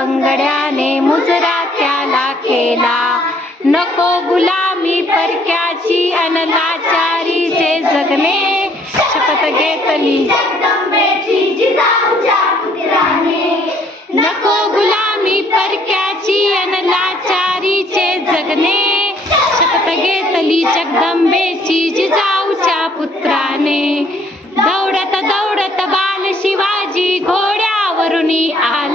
पंगड्याने मुजरा त्याला केला. नको गुलामी परक्याची अन लाचारीचे जगणे, शपथ घेतली जगदंबेची जिजाऊच्या पुत्राने. नको गुलामी परक्याची अन लाचारीचे जगणे, शपथ घेतली जगदंबेची जिजाऊच्या पुत्राने. दौडत दौडत बाल शिवाजी घोड्यावरून आला.